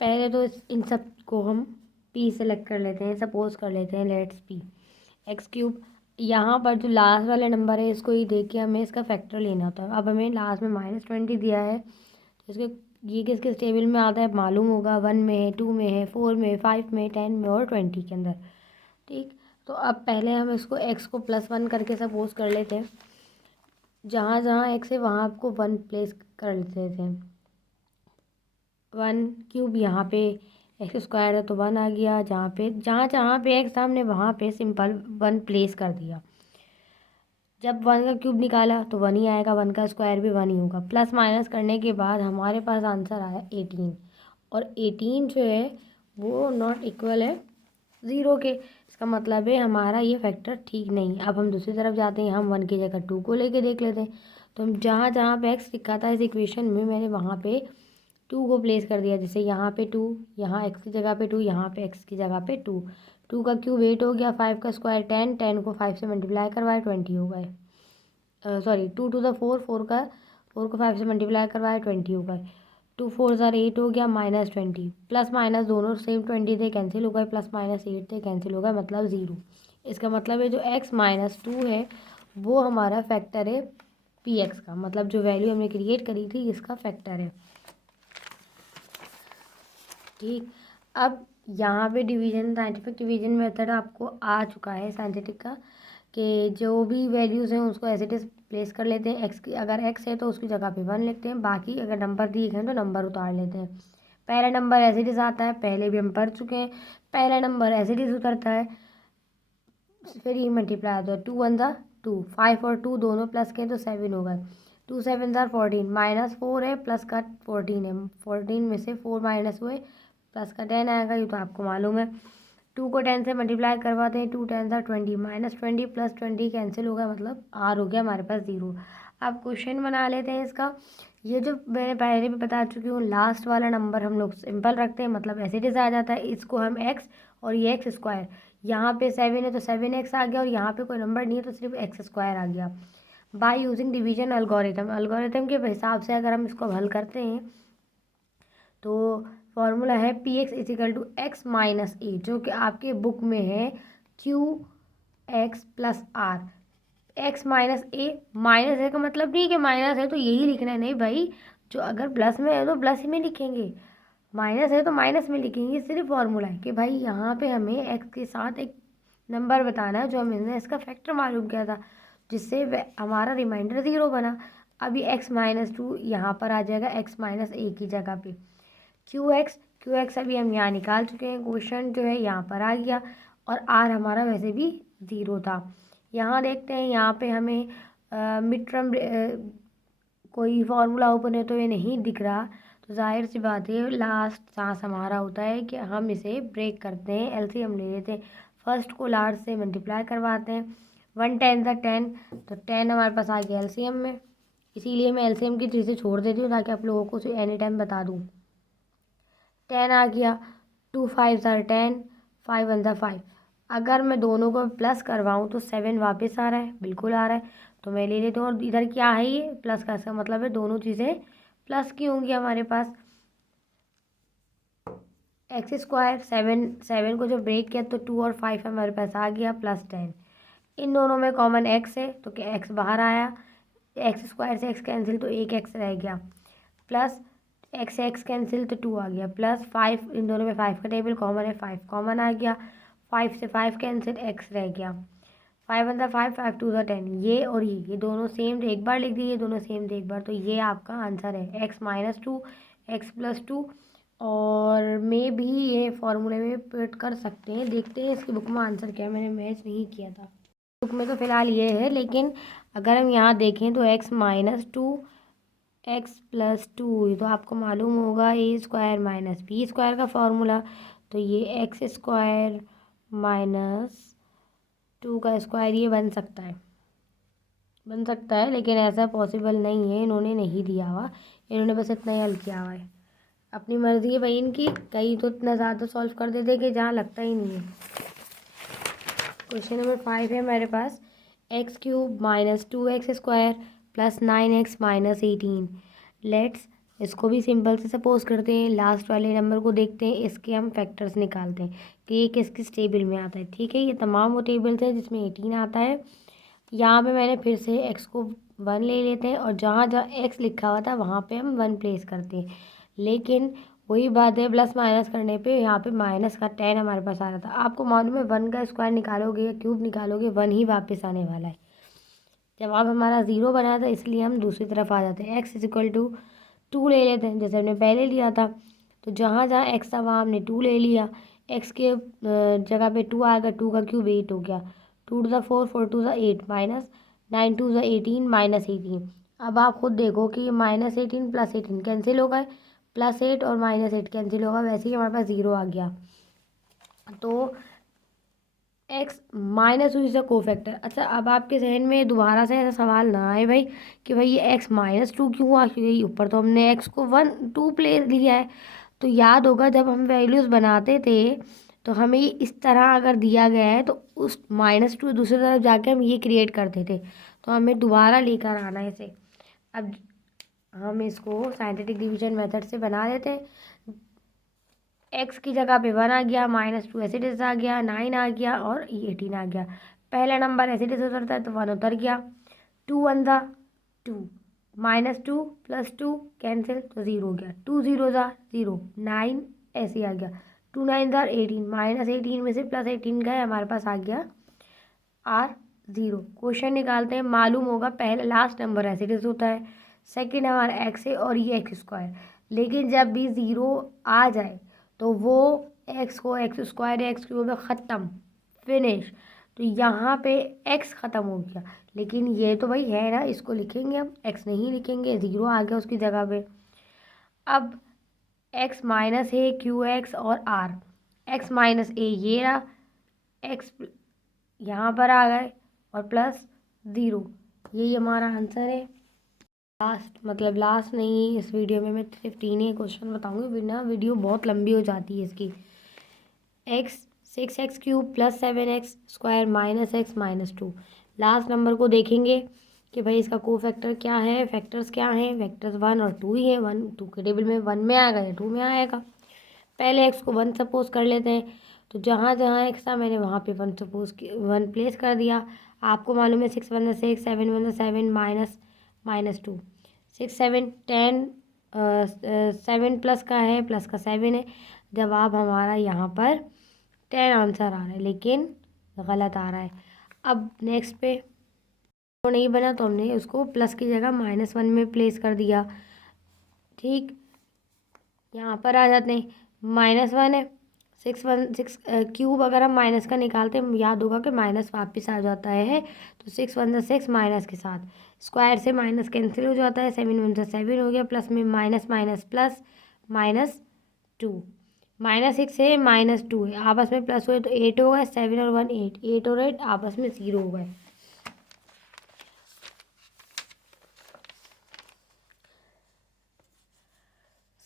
पहले तो इन सब को हम p सेलेक्ट कर लेते हैं, सपोज कर लेते हैं लेट्स p एक्स क्यूब। यहाँ पर जो लास्ट वाले नंबर है इसको ही देख के हमें इसका फैक्टर लेना होता है। अब हमें लास्ट में -20 दिया है, तो इसके ये किस किस टेबल में आता है मालूम होगा, 1 में है, 2 में है, 4 में, 5 में, 10 में और 20 के अंदर। ठीक, तो अब पहले हम इसको x को +1 करके सपोज कर लेते हैं। जहाँ जहाँ x है वहाँ आपको 1 प्लेस कर लेते थे। 1 क्यूब यहाँ पे एक्स स्क्वायर है तो 1 आ गया, जहाँ जहाँ पे x था हमने वहाँ पे सिंपल 1 प्लेस कर दिया। जब 1 का क्यूब निकाला तो 1 ही आएगा, 1 का स्क्वायर भी 1 ही होगा। प्लस माइनस करने के बाद हमारे पास आंसर आया 18, और 18 जो है वो नॉट इक्वल है 0 के। इसका मतलब है हमारा ये फैक्टर ठीक नहीं है। अब हम दूसरी तरफ जाते हैं, हम 1 की जगह 2 को लेके देख लेते हैं। तो हम जहाँ जहाँ पे x लिखा था इस इक्वेशन में, मैंने वहाँ पे 2 को प्लेस कर दिया। जैसे यहाँ पे 2, यहाँ x की जगह पे 2, यहाँ पे x की जगह पे 2। 2 का क्यूब 8 हो गया, 5 का स्क्वायर 10, 10 को 5 से मल्टीप्लाई करवाए 20 हो गए। सॉरी 2 टू द 4, 4 को 5 से मल्टीप्लाई करवाए 20 हो गए। 2 4 ज़ार 8 हो गया, -20। प्लस माइनस दोनों सेम 20 थे, कैंसिल हो गए, प्लस माइनस 8 थे, कैंसिल हो गए, मतलब 0। इसका मतलब है जो x-2 है वो हमारा फैक्टर है पी एक्स का, मतलब जो वैल्यू हमने क्रिएट करी थी इसका फैक्टर है। ठीक, अब यहाँ पे डिवीजन, साइंटिफिक डिवीजन मेथड आपको आ चुका है साइंटिफिक का, कि जो भी वैल्यूज़ हैं उसको एज इट इज़ प्लेस कर लेते हैं। एक्स की अगर एक्स है तो उसकी जगह पे 1 लिखते हैं, बाकी अगर नंबर दिए गए हैं तो नंबर उतार लेते हैं। पहला नंबर एज इट इज़ आता है, पहले भी हम पढ़ चुके हैं। पहला नंबर एज इट इज़ उतरता है, फिर ये मल्टीप्लाई होता है, 2 1 ज़ा 2, 5 और 2 दोनों प्लस के तो 7 हो गए, 2 7 ज़ार 14, -4 है प्लस का 14 है, 14 में से 4 माइनस हुए, प्लस का 10 आएगा, ये तो आपको मालूम है। 2 को 10 से मल्टीप्लाई करवाते हैं, 2 10 ज़ार 20, -20 प्लस 20 कैंसिल हो गया, मतलब r हो गया हमारे पास 0। अब क्वेश्चन बना लेते हैं इसका। ये जो मैंने पहले भी बता चुकी हूँ, लास्ट वाला नंबर हम लोग सिंपल रखते हैं, मतलब एज इट इज़ आ जाता है। इसको हम x और ये एक्स स्क्वायर, यहाँ पे 7 है तो 7x आ गया, और यहाँ पे कोई नंबर नहीं है तो सिर्फ एक्स स्क्वायर आ गया। बाय यूजिंग डिवीजन अल्गोरिथम के हिसाब से अगर हम इसको हल करते हैं तो फॉर्मूला है P X equal to X minus A, जो कि आपके बुक में है Q x plus are. X minus A, minus है का मतलब नहीं कि माइनस है तो यही लिखना है, नहीं भाई, जो अगर प्लस में है तो प्लस ही में लिखेंगे, माइनस है तो माइनस में लिखेंगे। सिर्फ फॉर्मूला है कि भाई यहाँ पे हमें एक्स के साथ एक नंबर बताना है जो हमने इसका फैक्टर मालूम किया था, जिससे हमारा रिमाइंडर 0 बना। अभी x-2 यहाँ पर आ जाएगा x-a की जगह पे। क्यू एक्स अभी हम यहाँ निकाल चुके हैं, क्वेश्चन जो है यहाँ पर आ गया, और आर हमारा वैसे भी 0 था। यहाँ देखते हैं, यहाँ पे हमें मिड टर्म कोई फार्मूला ओपन है तो ये नहीं दिख रहा, तो जाहिर सी बात है लास्ट चांस हमारा होता है कि हम इसे ब्रेक करते हैं, एलसीएम ले लेते हैं। फर्स्ट को लास्ट से मल्टीप्लाई करवाते हैं, 1 10 ज़ा 10, तो 10 हमारे पास आ गया एलसीएम में। इसीलिए मैं एलसीएम की चीज़ें छोड़ देती हूँ ताकि आप लोगों को उसे एनी टाइम बता दूँ। 10 आ गया, 2 5 ज़ार 10, 5 1 ज़ा 5। अगर मैं दोनों को प्लस करवाऊँ तो 7 वापस आ रहा है, बिल्कुल आ रहा है, तो मैं ले लेती हूँ। और इधर क्या है, ये प्लस का, इसका मतलब है दोनों चीज़ें प्लस की होंगी हमारे पास। एक्स स्क्वायर 7 को जो ब्रेक किया तो 2 और 5 हमारे पास आ गया, प्लस 10। इन दोनों में कॉमन एक्स है तो क्या एक्स बाहर आया, एक्स स्क्वायर से एक्स कैंसिल तो एक एक्स रह गया, प्लस एक्स कैंसिल तो 2 आ गया, प्लस 5, इन दोनों में 5 का टेबल कॉमन है, 5 कॉमन आ गया, 5 से 5 कैंसिल, एक्स रह गया, 5 1 ज़ा 5, 5 2 ज़ा 10। ये और ये दोनों सेम थे, एक बार लिख दिए, ये दोनों सेम थे एक बार, तो ये आपका आंसर है x-2 x+2। और मे भी ये फॉर्मूले में पुट कर सकते हैं, देखते हैं इसकी बुक में आंसर क्या है, मैंने मैच नहीं किया था बुक में, तो फिलहाल ये है। लेकिन अगर हम यहाँ देखें तो x-2 x+2, ये तो आपको मालूम होगा ए स्क्वायर माइनस बी स्क्वायर का फॉर्मूला, तो ये एक्स स्क्वायर माइनस 2 का स्क्वायर ये बन सकता है, लेकिन ऐसा पॉसिबल नहीं है, इन्होंने नहीं दिया हुआ, इन्होंने बस इतना ही हल किया हुआ है। अपनी मर्जी है भाई इनकी, कहीं तो इतना ज़्यादा सॉल्व कर देते कि जहाँ लगता ही नहीं है। क्वेश्चन नंबर 5 है मेरे पास, x³ - 2x² + 9x - 18, लेट्स इसको भी सिंपल से सपोज करते हैं, लास्ट वाले नंबर को देखते हैं, इसके हम फैक्टर्स निकालते हैं कि ये किस किस टेबल में आता है। ठीक है, ये तमाम वो टेबल्स है जिसमें 18 आता है। यहाँ पे मैंने फिर से x को 1 ले लेते हैं और जहाँ जहाँ x लिखा हुआ था वहाँ पे हम 1 प्लेस करते हैं। लेकिन वही बात है, प्लस माइनस करने पे यहाँ पे माइनस का 10 हमारे पास आ रहा था। आपको मालूम है 1 का स्क्वायर निकालोगे या क्यूब निकालोगे 1 ही वापस आने वाला है। जवाब हमारा 0 बना था, इसलिए हम दूसरी तरफ आ जाते हैं। x इक्वल टू 2 ले लेते हैं जैसे हमने पहले लिया था। तो जहाँ जहाँ x था वहाँ हमने 2 ले लिया। x के जगह पे 2 आएगा, 2 का क्यूब 8 हो गया। 2 to the 4, 4 to the 8 minus 9 to the 18 minus 18। अब आप खुद देखो कि माइनस 18 प्लस 18 कैंसिल हो गए, प्लस 8 और माइनस 8 कैंसिल होगा, वैसे ही हमारे पास 0 आ गया। तो x minus two is the cofactor. अच्छा, अब आपके जहन में दोबारा से ऐसा सवाल ना आए भाई कि भाई ये एक्स माइनस टू क्यों आ गई ऊपर, तो हमने एक्स को 1 2 प्लेस लिया है। तो याद होगा जब हम वैल्यूज़ बनाते थे तो हमें इस तरह अगर दिया गया है तो उस माइनस टू दूसरी तरफ जाके हम ये क्रिएट करते थे, तो हमें दोबारा लेकर आना है इसे। अब हम इसको साइंटिफिक डिवीजन मेथड से बना देते हैं। एक्स की जगह पे 1 आ गया, माइनस 2 ऐसे डिस आ गया, 9 आ गया और 18 आ गया। पहला नंबर ऐसे डिस उतरता है तो 1 उतर गया। 2 1 ज़ा 2, माइनस 2 प्लस 2 कैंसिल तो 0 हो गया। 2 0 ज़ा 0, 9 ऐसे आ गया। 2 9 ज़ा 18, माइनस 18 में से प्लस 18 गए, हमारे पास आ गया R 0। क्वेश्चन निकालते हैं। मालूम होगा पहले लास्ट नंबर ऐसे डिस होता है, सेकेंड हमारा एक्स है और ये एक्स स्क्वायर। लेकिन जब भी 0 आ जाए तो वो एक्स को एक्स स्क्वायर एक्स क्यूब में ख़त्म, फिनिश। तो यहाँ पे एक्स ख़त्म हो गया, लेकिन ये तो भाई है ना, इसको लिखेंगे हम, एक्स नहीं लिखेंगे, 0 आ गया उसकी जगह पे। अब एक्स माइनस है क्यू एक्स और आर, एक्स माइनस ए ये रहा, एक्स यहाँ पर आ गए और प्लस 0, यही हमारा आंसर है। लास्ट मतलब लास्ट नहीं, इस वीडियो में मैं 15 ही क्वेश्चन बताऊंगी, वरना वीडियो बहुत लंबी हो जाती है इसकी। X 6x cube plus 7x square minus x minus 2। Last number को देखेंगे कि भाई इसका कोफैक्टर क्या है, फैक्टर्स क्या हैं। फैक्टर्स 1 और 2 ही है। 1 2 के टेबल में 1 में आएगा या 2 में आएगा। पहले एक्स को 1 सपोज कर लेते हैं, तो जहाँ जहाँ एक्स था मैंने वहाँ पे 1 सपोज 1 प्लेस कर दिया। आपको मालूम है 6 1 6, 7 1 7 माइनस माइनस 2, 6 7 10, 7 प्लस का है, प्लस का 7 है। जवाब हमारा यहाँ पर 10 आंसर आ रहा है, लेकिन गलत आ रहा है। अब नेक्स्ट पे तो नहीं बना तो हमने उसको प्लस की जगह -1 में प्लेस कर दिया। ठीक, यहाँ पर आ जाते हैं, -1 है, 6 क्यूब अगर हम माइनस का निकालते हैं, याद होगा कि माइनस वापस आ जाता है। तो 6 1 6 माइनस के साथ स्क्वायर से माइनस कैंसिल हो जाता है, 7 1 7 हो गया, प्लस में माइनस माइनस प्लस -2, -6 है -2 है, आपस में प्लस हुए तो 8 हो गए, 7 और 1 8, 8 और 8 आपस में 0 हो गए।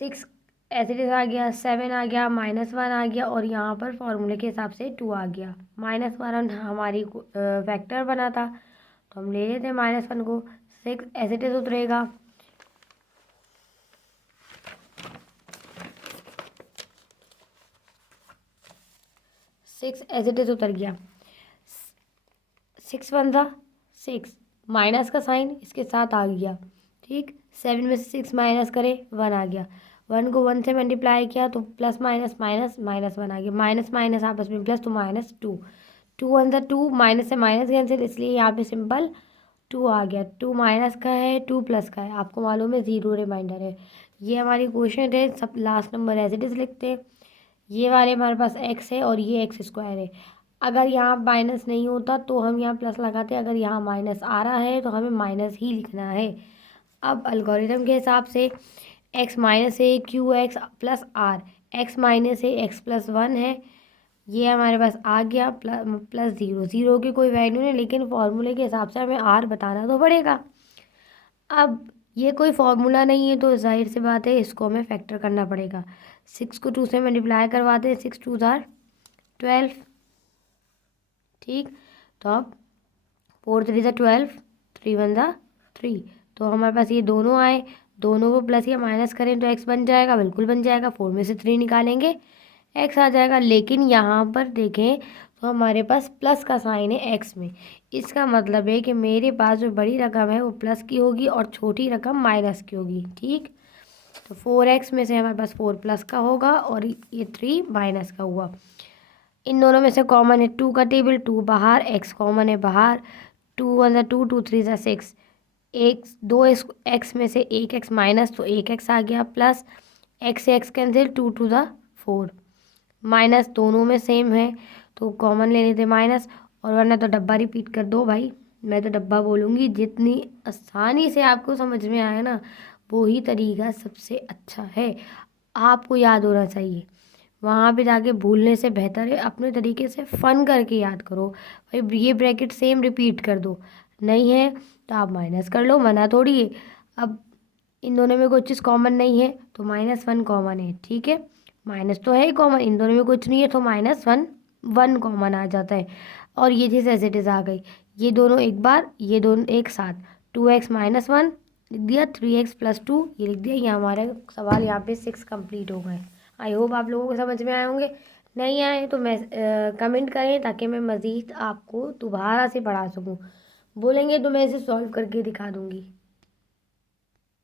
6 एसिडिस आ गया, 7 आ गया, -1 आ गया और यहाँ पर फॉर्मूले के हिसाब से 2 आ गया। -1 हमारी वेक्टर बना था, तो हम ले लेते हैं -1 को। 6 एसिडिस उतरेगा, 6 एसिडिस उतर गया। 6 1 ज़ा 6, माइनस का साइन इसके साथ आ गया। ठीक, 7 में से 6 माइनस करे 1 आ गया, 1 को 1 से मल्टीप्लाई किया तो प्लस माइनस माइनस -1 आ गया, माइनस माइनस आपस में प्लस तो -2, 2 1 ज़ा 2, माइनस से माइनस कैंसिल, इसलिए यहाँ पे सिंपल 2 आ गया। 2 माइनस का है, 2 प्लस का है, आपको मालूम है 0 रिमाइंडर है। ये हमारी क्वेश्चन है। सब last number as it is लिखते हैं। ये वाले हमारे पास एक्स है और ये एक्स स्क्वायर है। अगर यहाँ माइनस नहीं होता तो हम यहाँ प्लस लगाते, अगर यहाँ माइनस आ रहा है तो हमें माइनस ही लिखना है। अब अलगोरिथम के हिसाब से एक्स माइनस है Q x plus are, x minus है एक्स प्लस 1 है, ये हमारे पास आ गया प्लस 0, 0 की कोई वैल्यू नहीं, लेकिन फॉर्मूले के हिसाब से हमें आर बताना तो पड़ेगा। अब ये कोई फॉर्मूला नहीं है तो जाहिर सी बात है इसको हमें फैक्टर करना पड़ेगा। 6 को 2 से मल्टीप्लाई करवाते हैं, 6 2 ज़ार 12। ठीक, तो अब 4 3 ज़ा 12, 3 1 ज़ा 3, तो हमारे पास ये दोनों आए, दोनों को प्लस या माइनस करें तो एक्स बन जाएगा, बिल्कुल बन जाएगा। 4 में से 3 निकालेंगे एक्स आ जाएगा। लेकिन यहाँ पर देखें तो हमारे पास प्लस का साइन है एक्स में। इसका मतलब है कि मेरे पास जो बड़ी रकम है वो प्लस की होगी और छोटी रकम माइनस की होगी। ठीक, तो 4x में से हमारे पास 4 प्लस का होगा और ये 3 माइनस का हुआ। इन दोनों में से कॉमन है 2 का टेबल, 2 बाहर, x कॉमन है बाहर। 2 वन 2, 2 3 6, एक दो एक्स में से एक एक्स माइनस, तो एक एक्स आ गया, प्लस एक्स से x cancel, 2 to the 4, minus दोनों में सेम है तो कॉमन ले लेते माइनस। और वरना तो डब्बा रिपीट कर दो भाई, मैं तो डब्बा बोलूँगी। जितनी आसानी से आपको समझ में आया ना, वो ही तरीका सबसे अच्छा है, आपको याद होना चाहिए। वहाँ पे जाके भूलने से बेहतर है अपने तरीके से फ़न करके याद करो। भाई ये ब्रैकेट सेम रिपीट कर दो, नहीं है तो आप माइनस कर लो, मना थोड़ी है। अब इन दोनों में कोई चीज़ कॉमन नहीं है तो -1 कॉमन है, ठीक है। माइनस तो है ही कॉमन, इन दोनों में कुछ नहीं है तो -1 1 कॉमन आ जाता है। और ये चीज़ एज इट इज़ आ गई, ये दोनों एक बार, ये दोनों एक साथ। 2x - 1 लिख दिया, 3x + 2 ये लिख दिया। ये हमारे सवाल यहाँ पे 6 कंप्लीट हो गए। आई होप आप लोगों को समझ में आए होंगे। नहीं आए तो मैं कमेंट करें ताकि मैं मज़ीद आपको दोबारा से पढ़ा सकूँ। बोलेंगे तो मैं इसे सॉल्व करके दिखा दूँगी।